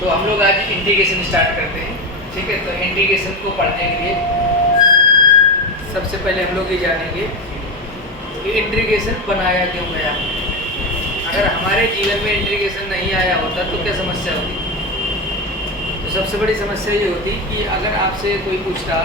तो हम लोग आज इंटीग्रेशन स्टार्ट करते हैं। ठीक है, तो इंटीग्रेशन को पढ़ने के लिए सबसे पहले हम लोग ये जानेंगे कि इंटीग्रेशन बनाया क्यों गया। अगर हमारे जीवन में इंटीग्रेशन नहीं आया होता तो क्या समस्या होती? तो सबसे बड़ी समस्या ये होती कि अगर आपसे कोई पूछता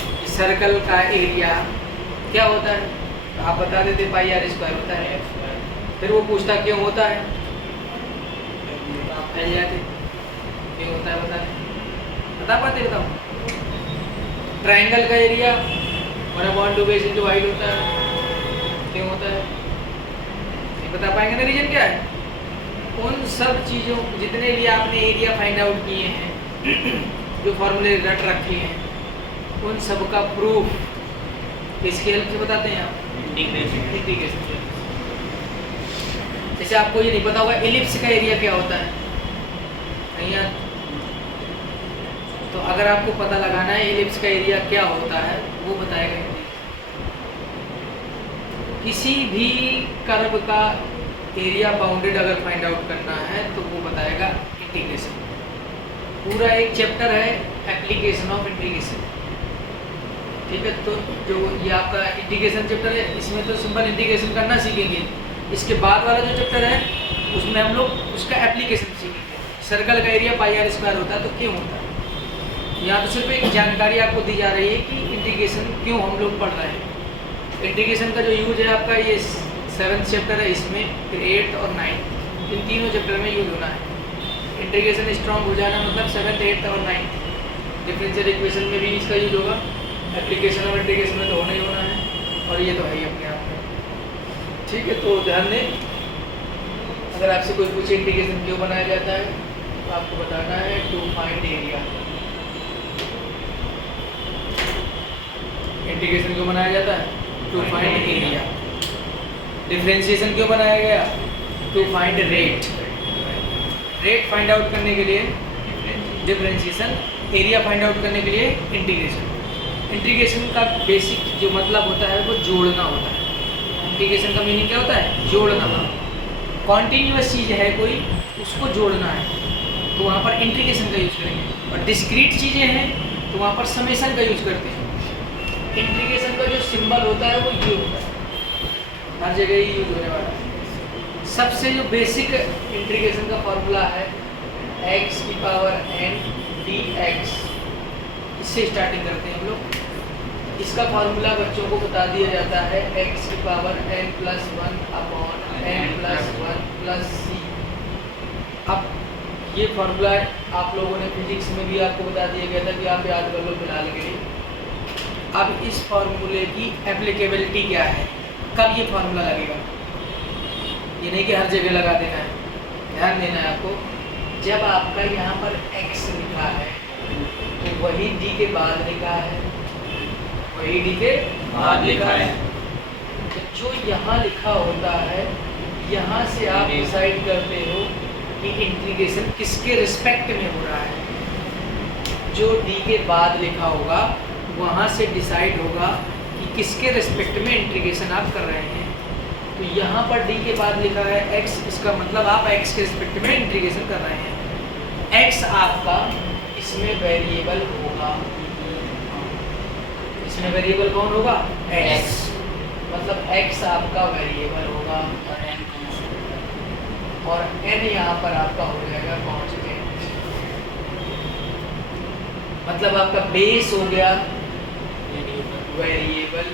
कि सर्कल का एरिया क्या होता है तो आप बता देते पाई आर स्क्वायर होता है। फिर वो पूछता क्यों होता है तो आप फैल जाते क्यों होता है बता पाते? बताओ। ट्रायंगल का एरिया 1/2 बेस इंटू हाइट होता है, क्यों होता है? नहीं बता पाएंगे ना रीजन क्या है? उन सब चीज़ों जितने भी आपने एरिया फाइंड आउट किए हैं जो फॉर्मूले रट रखे हैं उन सब का प्रूफ इसकी हेल्प से बताते हैं आप इंटीग्रेशन। जैसे आपको ये नहीं पता होगा एलिप्स का एरिया क्या होता है नहीं यार, तो अगर आपको पता लगाना है एलिप्स का एरिया क्या होता है वो बताएगा। किसी भी कर्व का एरिया बाउंडेड अगर फाइंड आउट करना है तो वो बताएगा इंटीग्रेशन। पूरा एक चैप्टर है एप्लीकेशन ऑफ इंटीग्रेशन। ठीक है, तो जो ये आपका इंटीग्रेशन चैप्टर है इसमें तो सिंपल इंटीग्रेशन करना सीखेंगे। इसके बाद वाला जो चैप्टर है उसमें हम लोग उसका एप्लीकेशन सीखेंगे। सर्कल का एरिया पाई आर स्क्वायर होता है तो क्यों होता है? यहाँ तो सिर्फ एक जानकारी आपको दी जा रही है कि इंटीग्रेशन क्यों हम लोग पढ़ रहे हैं। इंटीग्रेशन का जो यूज है आपका ये 7th चैप्टर है, इसमें फिर 8th और 9th इन तीनों चैप्टर में यूज होना है। इंटीग्रेशन स्ट्रॉन्ग हो जाना मतलब 7th 8th और 9th। डिफरेंशियल इक्वेशन में भी इसका यूज होगा, एप्लीकेशन ऑफ इंटीग्रेशन में तो होना ही होना है, और ये तो है ही अपने आप में। ठीक है, तो ध्यान दें, अगर आपसे कोई पूछे इंटीग्रेशन क्यों बनाया जाता है तो आपको बताना है टू फाइंड एरिया। इंटीग्रेशन क्यों बनाया जाता है? To find area. डिफरेंशिएशन क्यों बनाया गया? To find rate. Rate find out करने के लिए डिफरेंशिएशन, एरिया फाइंड आउट करने के लिए इंटीग्रेशन। इंटीग्रेशन का बेसिक जो मतलब होता है वो जोड़ना होता है। इंटीग्रेशन का मीनिंग क्या होता है? जोड़ना। कॉन्टीन्यूअस चीज़ है कोई, उसको जोड़ना है तो वहाँ पर इंटीग्रेशन का यूज करेंगे। और डिस्क्रीट चीज़ें हैं तो वहाँ पर समेशन का यूज करते हैं। इंटीग्रेशन का जो सिंबल होता है वो ये होता है, हर जगह ही यूज होने वाला है। सबसे जो बेसिक इंटीग्रेशन का फॉर्मूला है x की पावर n dx, इससे स्टार्टिंग करते हैं हम लोग। इसका फार्मूला बच्चों को बता दिया जाता है x की पावर n+1/n+1+c। अब ये फार्मूला आप लोगों ने फिजिक्स में भी आपको बता दिया गया था कि आप याद कर लो फिलहाल के लिए। अब इस फार्मूले की एप्लीकेबिलिटी क्या है, कब ये फार्मूला लगेगा? ये नहीं कि हर जगह लगा देना है, ध्यान देना है आपको। जब आपका यहाँ पर x लिखा है तो वही d के बाद लिखा है, वही d के बाद लिखा है। तो जो यहाँ लिखा होता है यहाँ से आप डिसाइड करते हो कि इंटीग्रेशन किसके रिस्पेक्ट में हो रहा है। जो d के बाद लिखा होगा वहाँ से डिसाइड होगा कि किसके रिस्पेक्ट में इंटीग्रेशन आप कर रहे हैं। तो यहाँ पर d के बाद लिखा है x, इसका मतलब आप x के रिस्पेक्ट में इंटीग्रेशन कर रहे हैं। x आपका इसमें वेरिएबल होगा, इसमें वेरिएबल कौन होगा? x, मतलब x आपका वेरिएबल होगा और n यहाँ पर आपका हो जाएगा कांस्टेंट। मतलब आपका बेस हो गया वेरिएबल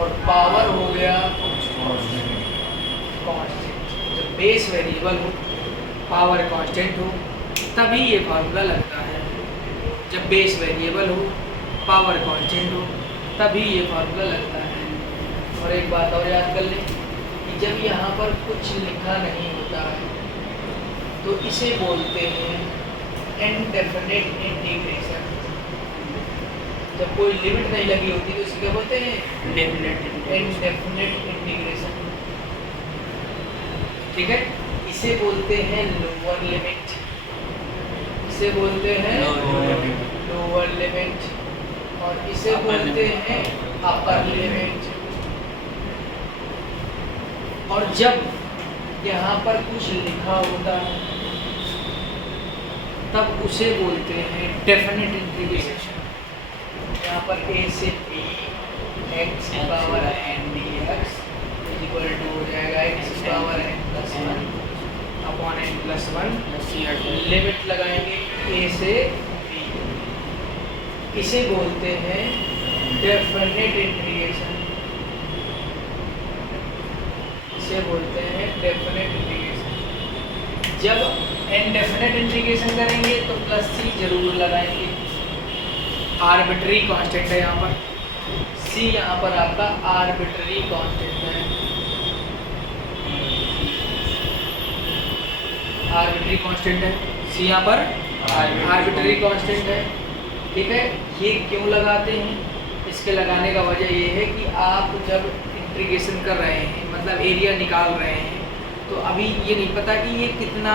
और पावर हो गया कांस्टेंट। जब बेस वेरिएबल हो पावर कांस्टेंट हो तभी ये फार्मूला लगता है। जब बेस वेरिएबल हो पावर कांस्टेंट हो तभी ये फार्मूला लगता है। और एक बात और याद कर लें कि जब यहाँ पर कुछ लिखा नहीं होता है तो इसे बोलते हैं इनडेफिनिट इंटीग्रेशन। जब कोई लिमिट नहीं लगी होती तो इसे क्या बोलते हैं? Indefinite integration. ठीक है, इसे बोलते हैं लोअर लिमिट, इसे बोलते हैं लोअर लिमिट, और इसे बोलते हैं अपर लिमिट। और जब यहाँ पर कुछ लिखा होता है तब उसे बोलते हैं डेफिनेट इंटीग्रेशन। यहाँ पर a से b x की power n dx equal to हो जाएगा x की पावर n+1 अपॉन n+1। लिमिट लगाएंगे a से b, इसे बोलते हैं डेफिनेट इंटीग्रेशन। इसे बोलते हैं डेफिनेट इंटीग्रेशन। जब इनडेफिनेट इंटीग्रेशन करेंगे तो प्लस c जरूर लगाएंगे। आर्बिट्री कांस्टेंट है यहाँ पर, c यहाँ पर आपका आर्बिट्री कांस्टेंट है। आर्बिट्री कांस्टेंट है c यहाँ पर आर्बिट्री कांस्टेंट है। ठीक है, ये क्यों लगाते हैं? इसके लगाने का वजह ये है कि आप जब इंटीग्रेशन कर रहे हैं, मतलब एरिया निकाल रहे हैं, तो अभी ये नहीं पता कि ये कितना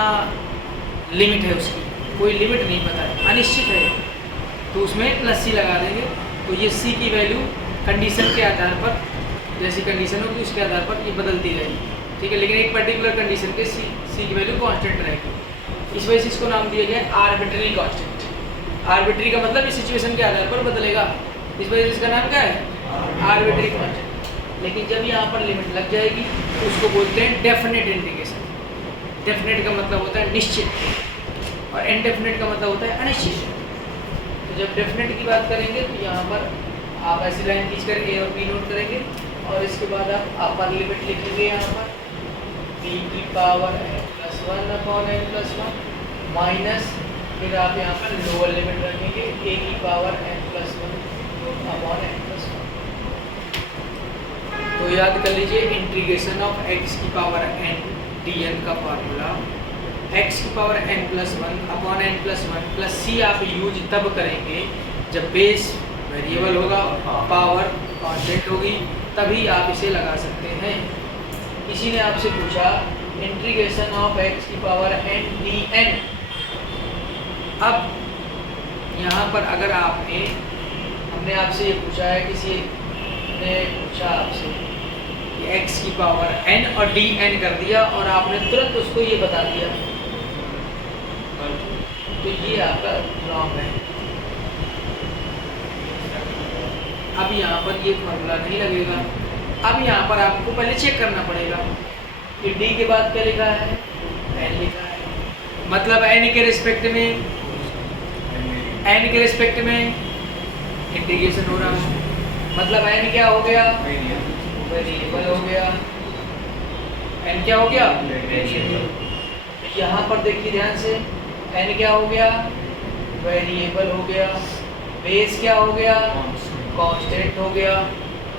लिमिट है, उसकी कोई लिमिट नहीं पता है, अनिश्चित है, तो उसमें प्लस सी लगा देंगे। तो ये सी की वैल्यू कंडीशन के आधार पर, जैसी कंडीशन होगी उसके आधार पर ये बदलती रहेगी। ठीक है, लेकिन एक पर्टिकुलर कंडीशन के सी की वैल्यू कांस्टेंट रहेगी। इस वजह से इसको नाम दिया गया आर्बिट्री कांस्टेंट। आर्बिट्री का मतलब इस सिचुएशन के आधार पर बदलेगा, इस वजह से इसका नाम क्या है? Arbitrary constant. लेकिन जब यहाँ पर लिमिट लग जाएगी तो उसको बोलते हैं डेफिनेट इंटीग्रेशन। डेफिनेट का मतलब होता है निश्चित और इनडेफिनेट का मतलब होता है अनिश्चित। तो जब डेफिनेट की बात करेंगे तो यहाँ पर आप ऐसी लाइन खींचकर ए और बी नोट करेंगे और इसके बाद आप अपर लिमिट लिखेंगे यहाँ पर b की पावर n+1 अपॉन n+1 माइनस, फिर आप यहाँ पर लोअर लिमिट रखेंगे a की पावर n+1 अपॉन n+1। तो याद कर लीजिए इंटीग्रेशन ऑफ x की पावर n dn का फार्मूला x की पावर n+1 upon n+1 plus c आप यूज तब करेंगे जब बेस वेरिएबल होगा, पावर कांस्टेंट होगी, तभी आप इसे लगा सकते हैं। किसी ने आपसे पूछा इंटीग्रेशन ऑफ x की पावर n dn। अब यहाँ पर अगर हमने आपसे ये पूछा है, किसी ने पूछा आपसे कि x की पावर n और dn कर दिया और आपने तुरंत उसको ये बता दिया, तो ये आपका रॉन्ग है। अब यहाँ पर ये फॉर्मूला नहीं लगेगा। अब यहाँ पर आपको पहले चेक करना पड़ेगा कि d के बाद क्या लिखा है? n लिखा है, मतलब n के रिस्पेक्ट में इंटीग्रेशन हो रहा है, मतलब n क्या हो गया? वेरिएबल हो गया। n क्या हो गया? वेरिएबल। यहाँ पर देखिए ध्यान से, n क्या हो गया? वेरिएबल हो गया। बेस क्या हो गया? कांस्टेंट हो गया।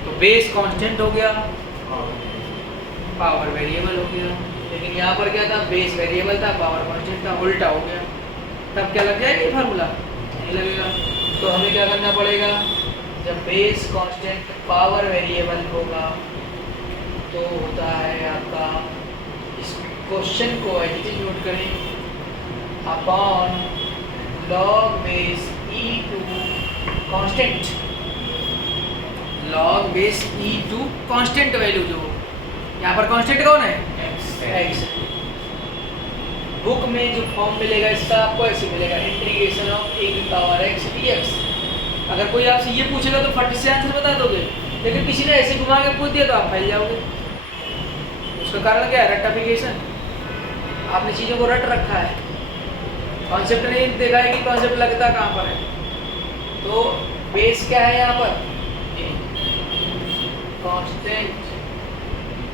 तो बेस कांस्टेंट हो गया, पावर वेरिएबल हो गया। लेकिन यहाँ पर क्या था? बेस वेरिएबल था, पावर कांस्टेंट था, उल्टा हो गया। तब क्या लग जाएगा फार्मूला? नहीं लगेगा। तो हमें क्या करना पड़ेगा? जब बेस कांस्टेंट पावर वेरिएबल होगा तो होता है आपका, इस क्वेश्चन को एडिटिंग नोट करें, upon log base e2 constant, log base e2 constant value, जो यहाँ पर कांस्टेंट कौन है? x। बुक में जो फॉर्म मिलेगा इसका आपको ऐसे मिलेगा, इंटीग्रेशन ऑफ a की पावर x dx। अगर कोई आपसे ये पूछेगा तो फट से आंसर बता दोगे, लेकिन किसी ने ऐसे घुमा के पूछ दिया तो आप फैल जाओगे। उसका कारण क्या है? रट्टाफिकेशन। आपने चीज़ों को रट रखा है, कॉन्सेप्ट नहीं देखा है कि कॉन्सेप्ट लगता कहाँ पर है। तो बेस क्या है यहाँ पर? कांस्टेंट।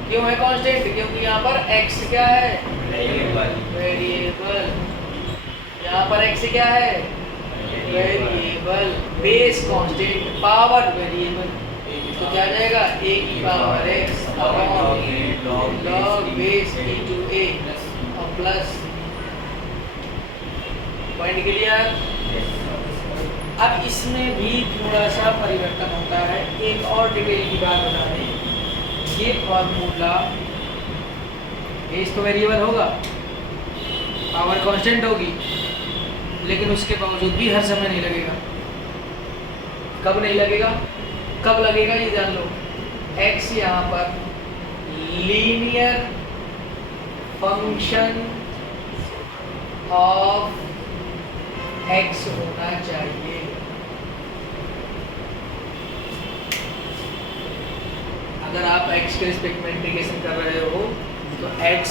क्यों है कांस्टेंट? क्योंकि यहाँ पर x क्या है? वेरिएबल। यहाँ पर x क्या है? Variable. Base constant, power variable, तो क्या आ जाएगा? a की power x upon log base e2a और प्लस। Point clear? अब इसमें भी थोड़ा सा परिवर्तन होता है। एक और डिटेल की बात बता दें, ये फॉर्मूला बेस तो वेरिएबल होगा, पावर कांस्टेंट होगी, लेकिन उसके बावजूद भी हर समय नहीं लगेगा। कब नहीं लगेगा? कब लगेगा ये जान लो। x यहाँ पर लीनियर फंक्शन ऑफ x होना चाहिए। अगर आप x के रिस्पेक्ट में इंटीग्रेशन कर रहे हो तो x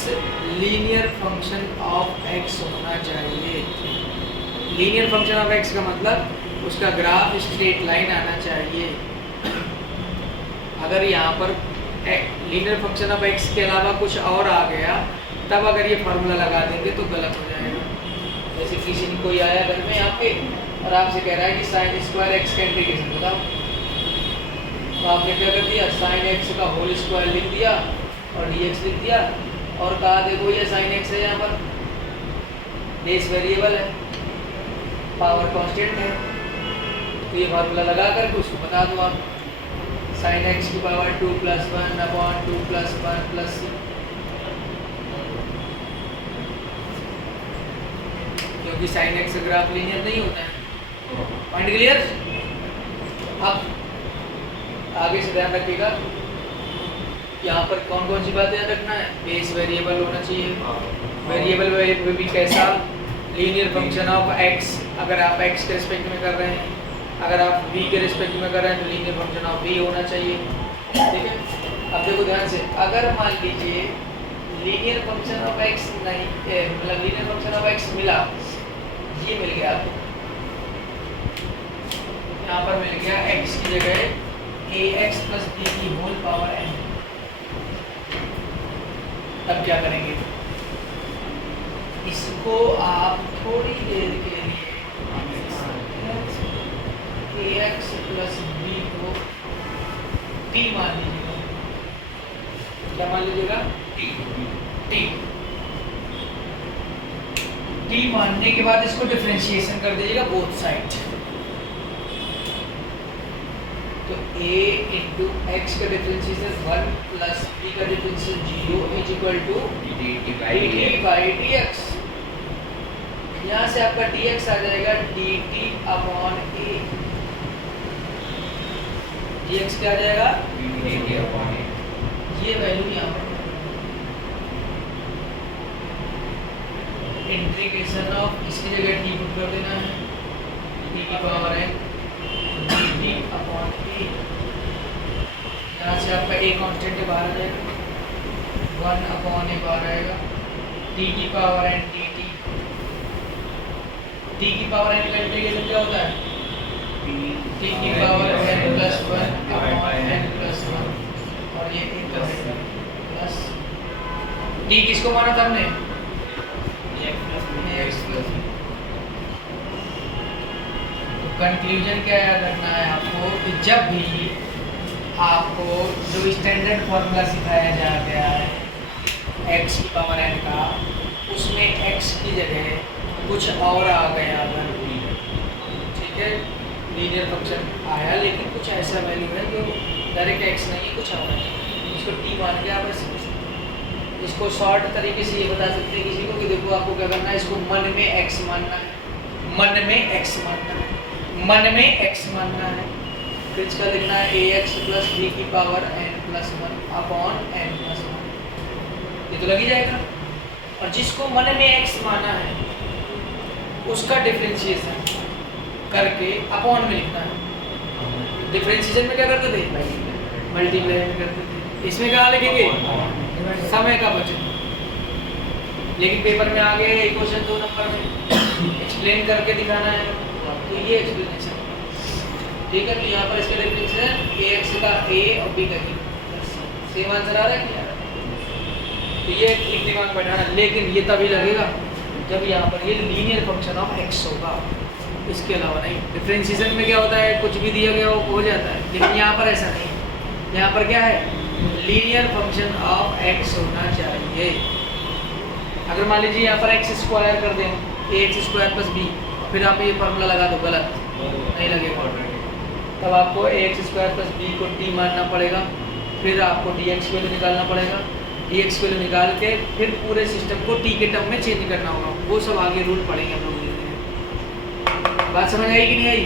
linear function of x होना चाहिए। लीनियर फंक्शन ऑफ x का मतलब उसका ग्राफ स्ट्रेट लाइन आना चाहिए। अगर यहाँ पर लीनियर फंक्शन ऑफ x के अलावा कुछ और आ गया तब अगर ये फार्मूला लगा देंगे तो गलत हो जाएगा। जैसे किसी ने कोई आया घर में यहाँ पे और आपसे कह रहा है कि साइन स्क्वायर एक्स का इंटीग्रेशन बताओ, तो आपने क्या कर दिया, साइन एक्स का होल स्क्वायर लिख दिया और dx लिख दिया और कहा देखो ये साइन एक्स है, यहाँ पर बेस वेरिएबल है, पावर कांस्टेंट है, तो ये फार्मूला लगा करके उसको बता दो आप, साइन एक्स की पावर 2 + 1 अपॉन 2 + 1 प्लस c, क्योंकि साइन एक्स का ग्राफ लीनियर नहीं होता है। Point clear? अब आगे से ध्यान रखिएगा, यहाँ पर कौन कौन सी बात ध्यान रखना है, बेस वेरिएबल होना चाहिए, वेरिएबल भी कैसा, लीनियर फंक्शन ऑफ x, अगर आप x के रिस्पेक्ट में कर रहे हैं, अगर आप v के रिस्पेक्ट में कर रहे हैं तो लीनियर फंक्शन ऑफ v होना चाहिए। ठीक है, अब देखो ध्यान से, अगर मान लीजिए लीनियर फंक्शन ऑफ x नहीं, मतलब लीनियर फंक्शन ऑफ x मिला, ये मिल गया आपको, यहाँ पर मिल गया x की जगह ax + b की होल पावर n, तब क्या करेंगे, इसको आप थोड़ी देर के लिए ax + b को t मान लीजिएगा। क्या मान लीजिएगा, t मानने के बाद इसको डिफरेंशिएशन कर दीजिएगा बोथ साइड, तो a इंटू एक्स का डिफरेंशिएशन 1 प्लस b का differentiation 0 is equal to dt by dx। यहाँ से आपका dx आ जाएगा dt अपॉन a, dx क्या आ जाएगा, dt अपॉन a, ये वैल्यू यहाँ पर इंटीग्रेशन ऑफ, इसकी जगह t पुट कर देना है, t की power n dt upon a, यहाँ से आपका a कांस्टेंट है, बाहर आ जाएगा, 1 अपॉन a बाहर आएगा, t की पावर n dt, t की पावर n का इंटीग्रेशन क्या होता है, t की पावर n + 1 अपॉन n + 1, और ये एक रहेगा प्लस t किसको माना था हमने, तो कंक्लूजन क्या याद रखना है आपको कि जब भी आपको जो स्टैंडर्ड फॉर्मूला सिखाया जा गया है x की पावर n का, उसमें x की जगह कुछ और आ गया अगर, ठीक है, लीनियर फंक्शन आया लेकिन कुछ ऐसा वैल्यू है जो डायरेक्ट x नहीं है, कुछ और है, इसको t मान के आप ऐसे, इसको शॉर्ट तरीके से ये बता सकते हैं किसी को कि देखो आपको क्या करना है, इसको मन में x मानना है, मन में x मानना है, मन में x मानना है, फिर इसका लिखना है ax + b की पावर n + 1 अपॉन n + 1, ये तो लग ही जाएगा। और जिसको मन में x माना है उसका डिफरेंशिएशन करके अपॉन में लिखना है। डिफरेंशिएशन में क्या करते थे, मल्टीप्लाई में करते थे, इसमें क्या लिखेंगे, समय का बचत। लेकिन पेपर में आ गए क्वेश्चन 2 नंबर में एक्सप्लेन करके दिखाना है, तो ये एक्सप्लेनेशन, ठीक है। तो यहाँ पर इसके डिफरेंशिएशन ax का a और b का b, सेम आंसर आ रहा है क्या, तो ये एक दिमाग बैठाना, लेकिन ये तभी लगेगा जब यहाँ पर ये लीनियर फंक्शन ऑफ x होगा, इसके अलावा नहीं। डिफरेंशिएशन में क्या होता है, कुछ भी दिया गया हो जाता है, लेकिन यहाँ पर ऐसा नहीं, यहाँ पर क्या है, लीनियर फंक्शन ऑफ x होना चाहिए। अगर मान लीजिए यहाँ पर x स्क्वायर कर दें, ax² + b, फिर आप ये फार्मूला लगा दो, गलत नहीं लगेगा, तब आपको ax² + b को t मानना पड़ेगा, फिर आपको dx वैल्यू निकालना पड़ेगा, dx वैल्यू निकाल के फिर पूरे सिस्टम को t के टर्म में चेंज करना होगा, वो सब आगे रूल पढ़ेंगे हम लोग। बात समझ आई कि नहीं आई?